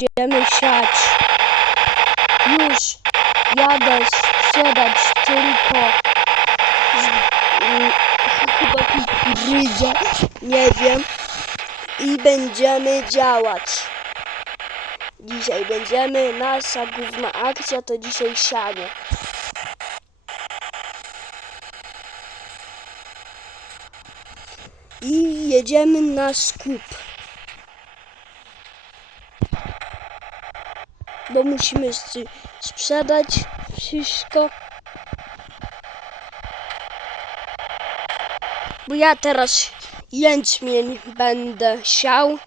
będziemy siać. Już jadę sprzedać tylko z- mm, chyba kukurydzę, nie wiem. I będziemy działać. Dzisiaj będziemy, nasza główna akcja to dzisiaj sianie. I jedziemy na skup. Bo musimy sp- sprzedać wszystko. Bo ja teraz jęczmień będę siał.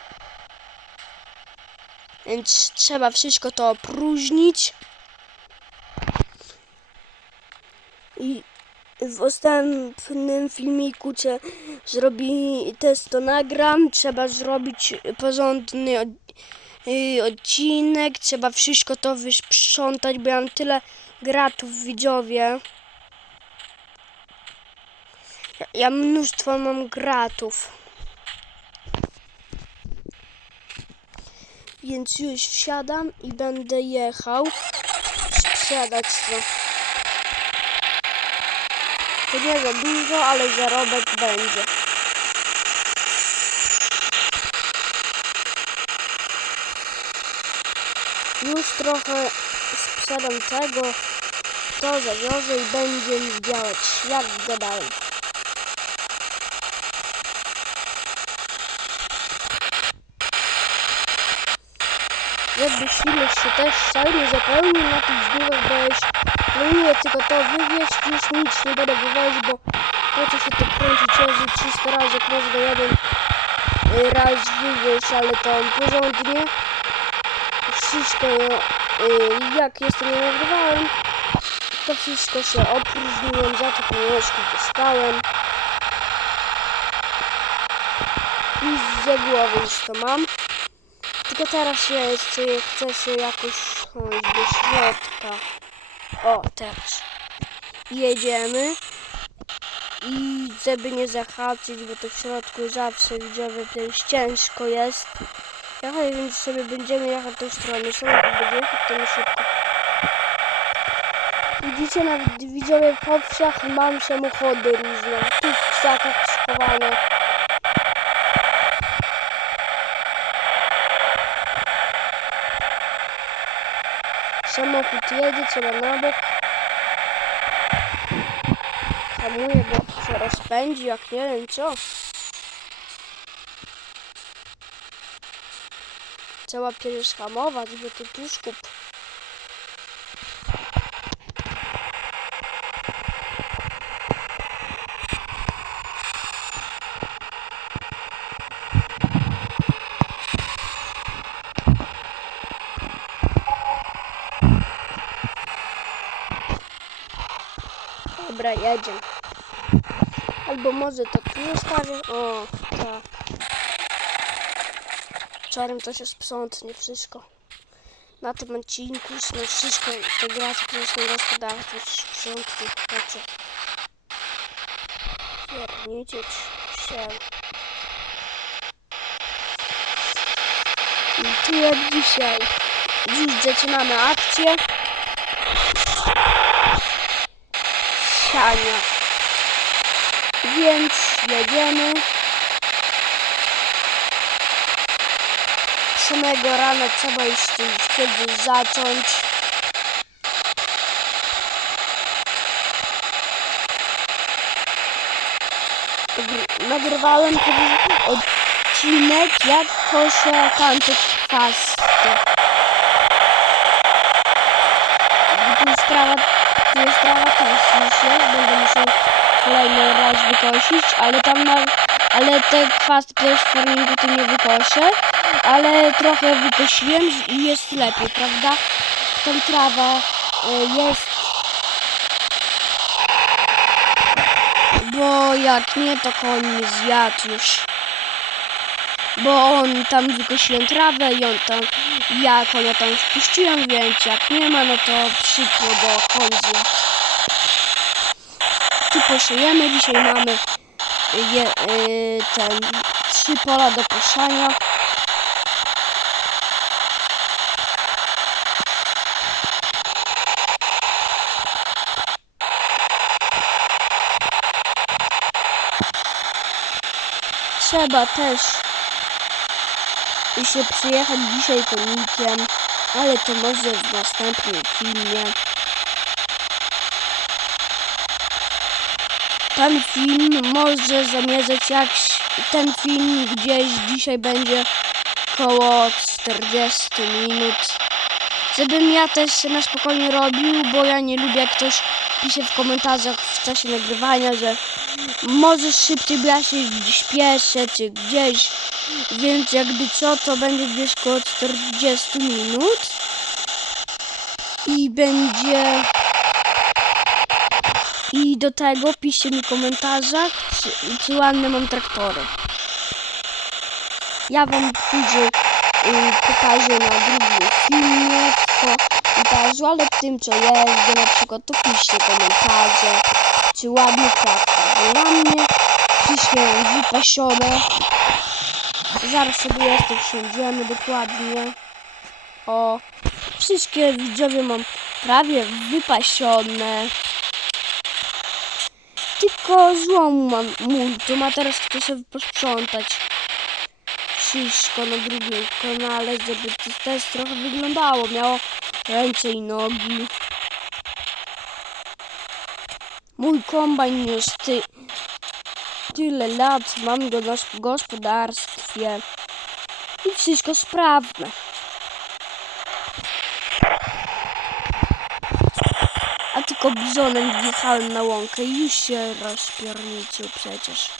Więc trzeba wszystko to opróżnić. I w następnym filmiku cze, zrobi test to nagram. Trzeba zrobić porządny y, odcinek. Trzeba wszystko to wysprzątać, bo ja mam tyle gratów widzowie. Ja, ja mnóstwo mam gratów. Więc już wsiadam i będę jechał sprzedać to. To nie za dużo, ale zarobek będzie. Już trochę sprzedam tego, to zawiozę i będzie działać jak gadałem. Jakby silnik się też cały nie zapełnił na tych żniwach, bo już planuję tylko to wywieźć, już nic nie będę wywozić, bo po się to kręcić, jeździć 300 razy, każdy jeden raz wywieźć, ale to porządnie. Wszystko, y, jak jeszcze nie nagrywałem, to wszystko się opróżniłem, za to pieniążki dostałem. I z głowy już to mam. Tylko teraz ja jeszcze chcę się jakoś chodź do środka. O, teraz. Jedziemy. I żeby nie zahaczyć, bo to w środku zawsze widzowie też ciężko jest. Jechać, więc sobie będziemy jechać tą stronę. Samochód będzie jechać, to my szybko. Widzicie, nawet widzowie po wsiach mam samochody różne. Tu w krzakach schowane. Samochód jedzie, trzeba na bok. Hamuję, bo się rozpędzi, jak nie wiem co. Trzeba przecież hamować, bo to skup. Dobra, jedziemy. Albo może to tu zostawię. O, tak. Czarem to się sprzątnie wszystko. Na tym odcinku no wszystko te gracze, są gospodarstwo sprzątnie. Znaczy. Pierniczyć się. I tu jak dzisiaj. Dziś zaczynamy akcję. siania. Więc jedziemy. Samego rana trzeba już kiedy zacząć. Nagry- Nagrywałem kiedyś odcinek jak koszę tamte kwasty. I tu jest trawa, tu jest trawa też jest, będę musiał kolejny raz wykosić, ale tam na, ale te kwasty też w farmingu to nie wykoszę, ale trochę wykosiłem i jest lepiej, prawda? Tam trawa y, jest, bo jak nie to koń zjadł już. Bo on tam wykosiłem trawę i on tam, ja konia tam wpuściłem, więc jak nie ma, no to przykro, bo koń zjadł. Tu posiejemy, dzisiaj mamy je, y, ten, trzy pola do posiania. Trzeba też się przyjechać dzisiaj komikiem, ale to może w następnym filmie. Ten film może zamierzać jak ten film gdzieś dzisiaj będzie koło 40 minut. Żebym ja też się na spokojnie robił, bo ja nie lubię jak ktoś pisze w komentarzach w czasie nagrywania, że możesz szybciej, bo ja się śpieszę czy gdzieś, więc jakby co, to będzie gdzieś koło 40 minut i będzie i do tego piszcie mi w komentarzach, czy, czy ładne mam traktory. Ja wam później y, pokażę na drugim filmie w komentarzu, ale w tym co jeżdżę na przykład, to piszcie komentarze, traktor. Bo dla mnie piszcie wypasione. Zaraz sobie jeszcze wsiądziemy dokładnie. O, wszystkie widzowie mam prawie wypasione. Tylko złomu mam multum, a teraz chcę sobie posprzątać wszystko na drugim kanale, żeby to też trochę wyglądało, miało ręce i nogi. Mój kombajn już ty, tyle lat, mam go na sp- gospodarstwie i wszystko sprawne. A tylko bizonem wjechałem na łąkę i już się rozpierniczył przecież.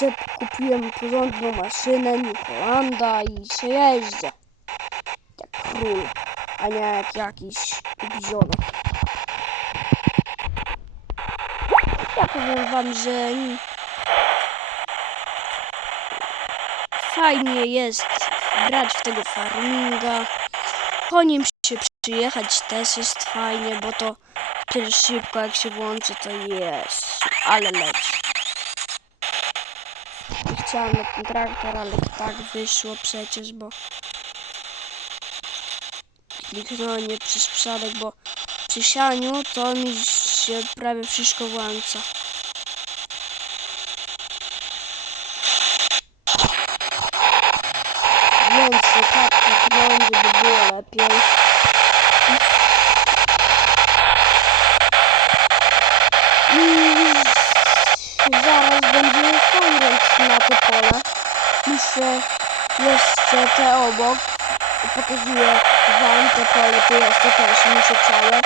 że kupiłem porządną maszynę New Hollanda i się jeżdżę. Jak król, a nie jak jakiś bizonok. Ja powiem wam, że fajnie jest grać w tego farminga. Po nim się przyjechać też jest fajnie, bo to tyle szybko jak się włączy to jest, ale leci. Nie chciałam na ten traktor, ale tak wyszło przecież, bo kliknąłem przez przypadek, bo przy sianiu to mi się prawie wszystko włącza. Więc tak kliknąłem, żeby było lepiej. I zaraz będzie kongrent na to pole. Muszę jeszcze te obok. Pokazuję wam te pole, tu jeszcze też muszę całe.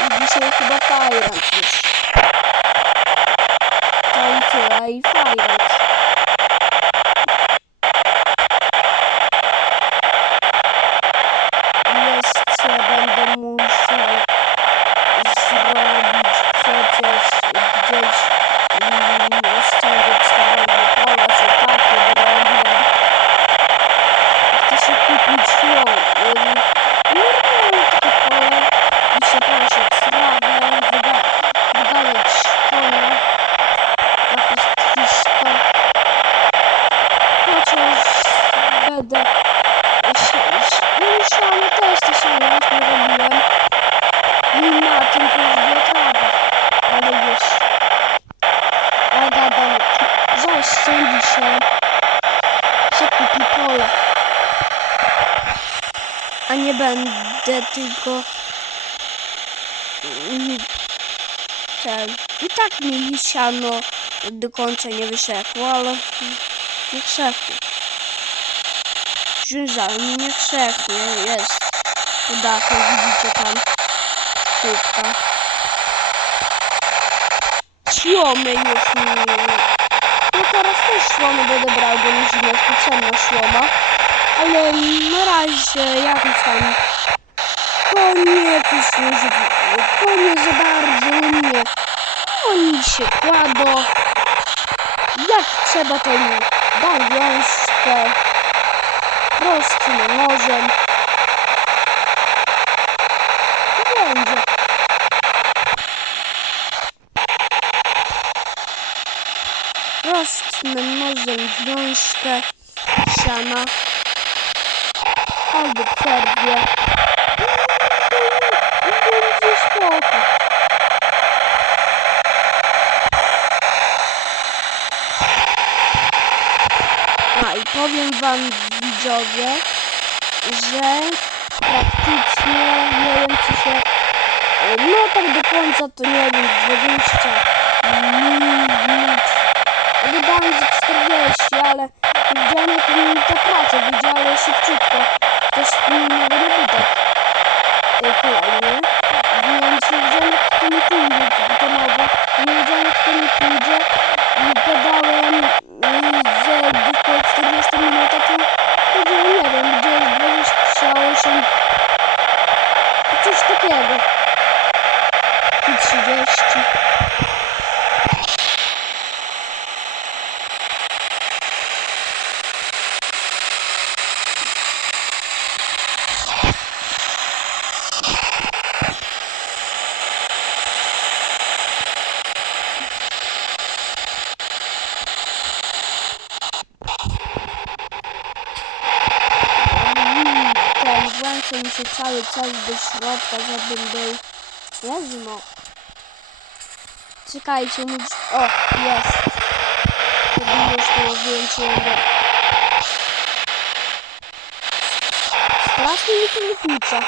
I dzisiaj chyba fajrant już. To i tyle. Jeszcze będę musiał zrobić przecież gdzieś mm, oszczędzić starego pola, są takie drogie. Chcę się kupić ją. ym, Normalne takie pole i przepraszać trawę, wyga wyganiać konia na pastwisko. Chociaż będę Musiałam też to sobie właśnie robiłem. I na tym pozbyła trawa. Ale już. Ale gadam, zaoszczędzi się. Się kupi pole. A nie będę tylko... mm, Ten. I tak mi siano do końca nie wyszedło, ale nie krzepnie. Rzężałem mi nie krzepnie, jest po dachu, widzicie tam słupka. Słomy już mi... No teraz też słomy będę brał, bo mi zimno potrzebna słoma. Ale na razie jakoś tam konie jakoś nie za- konie za bardzo mnie. Oni się kładą. Jak trzeba to mi dam wiązkę prostym nożem. Będzie. Prostym nożem wiązkę siana albo przerwie. Będzie spoko. A i powiem wam widzowie, że praktycznie nie wiem czy się no tak do końca to nie wiem 20 minut wydałem ze 40 ale widziałem jak mi ta praca widziałem szybciutko też nie wyrobitek tej żebym był. Jezu no. Czekajcie, mu... O, jest. Żebym już było większego. Strasznie mi to nie kłóca.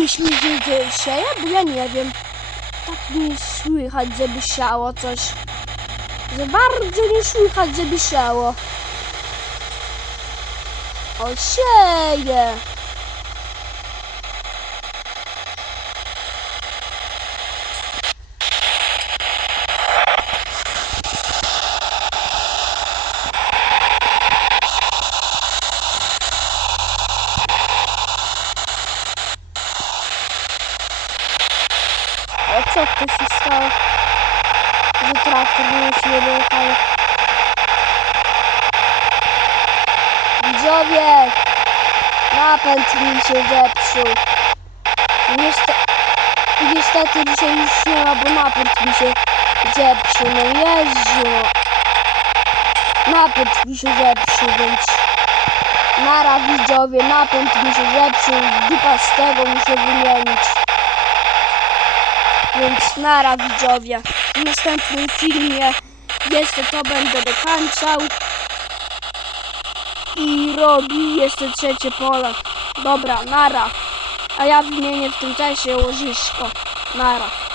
Myślicie, że sieje? Bo ja nie wiem. Tak nie słychać, żeby siało coś. Za bardzo nie słychać, żeby siało. O, sieje. A co to się stało? Że traktor nie się dojechał. Widzowie! Napęd mi się zepsuł. Niestety, niestety dzisiaj już nie ma, bo napęd mi się zepsuł. No jeździu. Napęd mi się zepsuł, więc... Nara widzowie, napęd mi się zepsuł. Dupa z tego muszę wymienić. Więc nara widzowie. W następnym filmie jeszcze to będę dokańczał. I robi jeszcze trzecie pole. Dobra, nara. A ja wymienię w tym czasie łożysko. Nara.